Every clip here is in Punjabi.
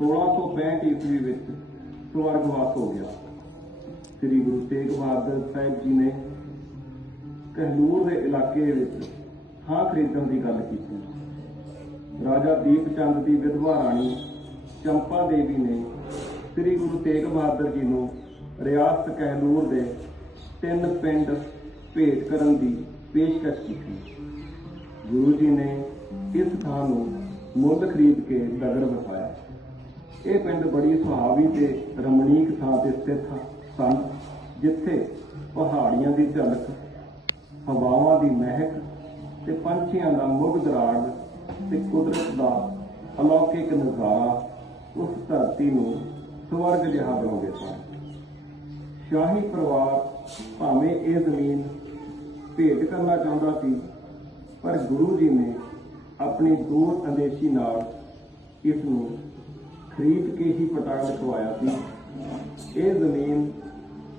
1665 ਈਸਵੀ ਵਿੱਚ ਸਵਰਗਵਾਸ ਹੋ ਗਿਆ। ਸ੍ਰੀ ਗੁਰੂ ਤੇਗ ਬਹਾਦਰ ਸਾਹਿਬ ਜੀ ਨੇ ਕਹਿਲੂਰ ਦੇ ਇਲਾਕੇ ਵਿੱਚ ਥਾਂ ਖਰੀਦਣ ਦੀ ਗੱਲ ਕੀਤੀ। ਰਾਜਾ ਦੀਪ ਚੰਦ ਦੀ ਵਿਧਵਾ ਰਾਣੀ ਚੰਪਾ ਦੇਵੀ ਨੇ ਸ੍ਰੀ ਗੁਰੂ ਤੇਗ ਬਹਾਦਰ ਜੀ ਨੂੰ ਰਿਆਸਤ ਕਹਿਲੂਰ ਦੇ ਤਿੰਨ ਪਿੰਡ ਭੇਟ ਕਰਨ ਦੀ ਪੇਸ਼ਕਸ਼ ਕੀਤੀ। ਗੁਰੂ ਜੀ ਨੇ ਇਸ ਥਾਂ ਨੂੰ ਮੁੱਲ ਖਰੀਦ ਕੇ ਨਗਰ ਵਸਾਇਆ। ਇਹ ਪਿੰਡ ਬੜੀ ਸੁਹਾਵੀ ਤੇ ਰਮਣੀਕ ਥਾਂ ਤੇ ਸਥਿਤ ਸਨ, ਜਿੱਥੇ ਪਹਾੜੀਆਂ ਦੀ ਝਲਕ, ਹਵਾਵਾਂ ਦੀ ਮਹਿਕ ਤੇ ਪੰਛੀਆਂ ਦਾ ਮੁਗਧ ਰਾਗ ਤੇ ਕੁਦਰਤ ਦਾ ਅਲੌਕਿਕ ਨਜ਼ਾਰਾ ਉਸ ਧਰਤੀ ਨੂੰ ਸਵਰਗ ਜਿਹਾ ਬਣਾਉਂਦੇ ਸਨ। ਸ਼ਾਹੀ ਪਰਿਵਾਰ ਭਾਵੇਂ ਇਹ ਜ਼ਮੀਨ ਭੇਟ ਕਰਨਾ ਚਾਹੁੰਦਾ ਸੀ, ਪਰ ਗੁਰੂ ਜੀ ਨੇ ਆਪਣੀ ਦੂਰ ਅੰਦੇਸ਼ੀ ਨਾਲ ਇਸ ਨੂੰ ਖਰੀਦ ਕੇ ਹੀ ਪਟਾ ਲਿਖਵਾਇਆ ਸੀ। ਇਹ ਜ਼ਮੀਨ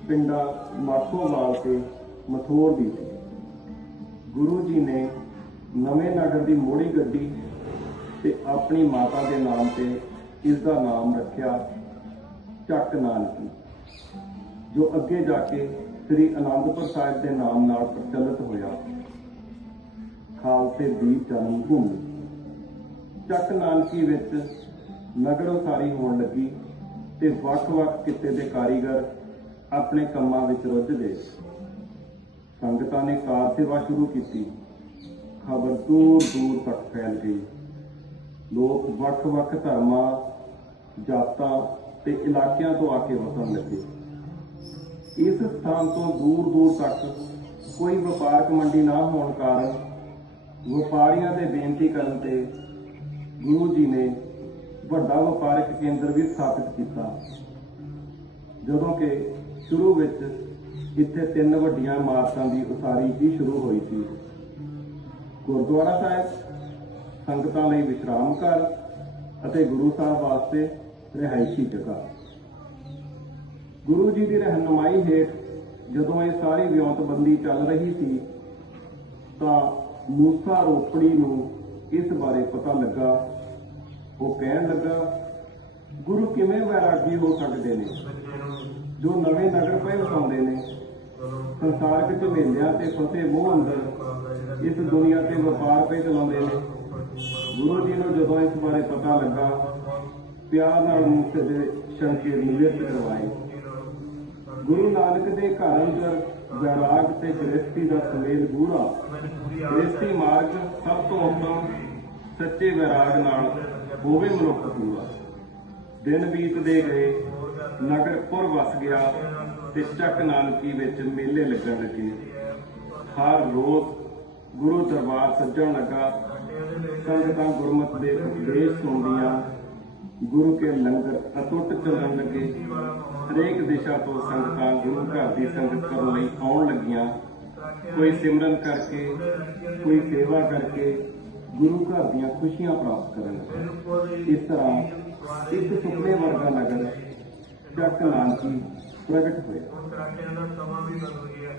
ਪਿੰਡਾ ਮਾਖੋਵਾਲ ਤੇ ਮਥੋਰ ਦੀ ਸੀ। ਗੁਰੂ ਜੀ ਨੇ ਨਵੇਂ ਨਗਰ ਦੀ ਮੋੜੀ ਗੱਡੀ ਤੇ ਆਪਣੀ ਮਾਤਾ ਦੇ ਨਾਮ ਤੇ ਇਸ ਦਾ ਨਾਮ ਰੱਖਿਆ ਚੱਕ ਨਾਨਕੀ, ਜੋ ਅੱਗੇ ਜਾ ਕੇ ਸ੍ਰੀ ਅਨੰਦਪੁਰ ਸਾਹਿਬ ਦੇ ਨਾਮ ਨਾਲ ਪ੍ਰਚਲਿਤ ਹੋਇਆ। ਖਾਲਸੇ ਦੀ ਜਨਮ ਭੂਮੀ। ਚੱਕ ਨਾਨਕੀ ਵਿੱਚ ਨਗਰ ਉਸਾਰੀ ਹੋਣ ਲੱਗੀ ਤੇ ਵੱਖ-ਵੱਖ ਕਿੱਤੇ ਦੇ ਕਾਰੀਗਰ ਆਪਣੇ ਕੰਮਾਂ ਵਿੱਚ ਰੁੱਝ ਗਏ। ਸੰਗਤਾਂ ਨੇ ਕਾਰ ਸੇਵਾ ਸ਼ੁਰੂ ਕੀਤੀ। ਖਬਰ ਦੂਰ ਦੂਰ ਤੱਕ ਫੈਲ ਗਈ। ਲੋਕ ਵੱਖ-ਵੱਖ ਧਰਮਾਂ, ਜਾਤਾਂ ਤੇ ਇਲਾਕਿਆਂ ਤੋਂ ਆ ਕੇ ਵਸਣ ਲੱਗੇ। ਇਸ ਸਥਾਨ ਤੋਂ ਦੂਰ ਦੂਰ ਤੱਕ ਕੋਈ ਵਪਾਰਕ ਮੰਡੀ ਨਾ ਹੋਣ ਕਾਰਨ ਵਪਾਰੀਆਂ ਦੇ ਬੇਨਤੀ ਕਰਨ ਤੇ ਗੁਰੂ ਜੀ ਨੇ ਵੱਡਾ ਵਪਾਰਕ ਕੇਂਦਰ ਵੀ ਸਥਾਪਿਤ ਕੀਤਾ। ਜਦੋਂ ਕਿ ਸ਼ੁਰੂ ਵਿੱਚ ਇੱਥੇ ਤਿੰਨ ਵੱਡੀਆਂ ਇਮਾਰਤਾਂ ਦੀ ਉਸਾਰੀ ਹੀ ਸ਼ੁਰੂ ਹੋਈ ਸੀ। ਗੁਰਦੁਆਰਾ ਸਾਹਿਬ, ਸੰਗਤਾਂ ਲਈ ਵਿਸ਼ਰਾਮ ਘਰ ਅਤੇ ਗੁਰੂ ਸਾਹਿਬ ਵਾਸਤੇ ਰਿਹਾਇਸ਼ੀ ਜਗ੍ਹਾ। ਗੁਰੂ ਜੀ ਦੀ ਰਹਿਨੁਮਾਈ ਹੇਠ ਜਦੋਂ ਇਹ ਸਾਰੀ ਵਿਉਂਤਬੰਦੀ ਚੱਲ ਰਹੀ ਸੀ, ਤਾਂ ਮੂਸਾ ਰੋਪੜੀ ਨੂੰ ਇਸ ਬਾਰੇ ਪਤਾ ਲੱਗਾ ਉਹ ਕਹਿਣ ਲੱਗਾ, ਗੁਰੂ ਕਿਵੇਂ ਵੈਰਾਗੀ ਹੋ ਸਕਦੇ ਨੇ? ਜੋ ਨਵੇਂ ਨਗਰ ਪਏ ਵਸਾਉਂਦੇ ਨੇ ਸੰਸਾਰਕ ਝਮੇਲਿਆਂ ਤੇ ਫਸੇ ਮੋਹ ਅੰਦਰ, ਇਸ ਦੁਨੀਆ ਤੇ ਵਪਾਰ ਪਏ ਚਲਾਉਂਦੇ ਨੇ। ਗੁਰੂ ਜੀ ਨੂੰ ਜਦੋਂ ਇਸ ਬਾਰੇ ਪਤਾ ਲੱਗਾ, ਪਿਆਰ ਨਾਲ ਮੂਸੇ ਦੇ ਸ਼ੰਕੇ ਨਿਵਰਤ ਕਰਵਾਏ। ਗੁਰੂ ਨਾਨਕ ਦੇ ਘਰ ਅੰਦਰ ਵੈਰਾਗ ਤੇ ਗ੍ਰਸਤੀ ਦਾ ਸੁਮੇਲ ਗੂੜਾ ਗ੍ਰਸਤੀ ਮਾਰਗ ਸਭ ਤੋਂ ਉੱਤਮ, ਸੱਚੇ ਵੈਰਾਗ ਨਾਲ ਹੋਵੇ ਮਨੁੱਖ ਪੂਰਾ ਦਿਨ ਬੀਤਦੇ ਗਏ, ਨਗਰ ਵਸ ਗਿਆ ਤੇ ਚੱਕ ਨਾਨਕੀ ਵਿੱਚ ਮੇਲੇ ਲੱਗਣ ਲੱਗੇ। ਹਰ ਰੋਜ਼ ਗੁਰੂ ਦਰਬਾਰ ਸੱਜਣ ਲੱਗਾ। ਸੰਗਤਾਂ ਗੁਰਮਤ ਦੇ ਉਪਦੇਸ਼ ਸੁਣਦੀਆਂ। ਗੁਰੂ ਕੇ ਲੰਗਰ ਅਟੁੱਟ ਚੱਲਣ ਲੱਗੇ। ਹਰੇਕ ਦਿਸ਼ਾ ਤੋਂ ਸੰਗਤਾਂ ਗੁਰੂ ਘਰ ਦੀ ਸੰਗਤ ਕਰਨ ਲਈ ਆਉਣ ਲੱਗੀਆਂ। ਕੋਈ ਸਿਮਰਨ ਕਰਕੇ, ਕੋਈ ਸੇਵਾ ਕਰਕੇ ਗੁਰੂ ਘਰ ਦੀਆਂ ਖੁਸ਼ੀਆਂ ਪ੍ਰਾਪਤ ਕਰਨ ਇਸ ਤਰ੍ਹਾਂ ਇੱਕ ਸੁਪਨੇ ਵਰਗਾ ਨਗਰ ਚੱਕ ਨਾਨਕੀ ਪ੍ਰਗਟ ਹੋਇਆ। ਹੁਣ ਕਰਾਟਿਆਂ ਦਾ ਸਮਾਂ ਵੀ ਬਦਲ ਗਿਆ।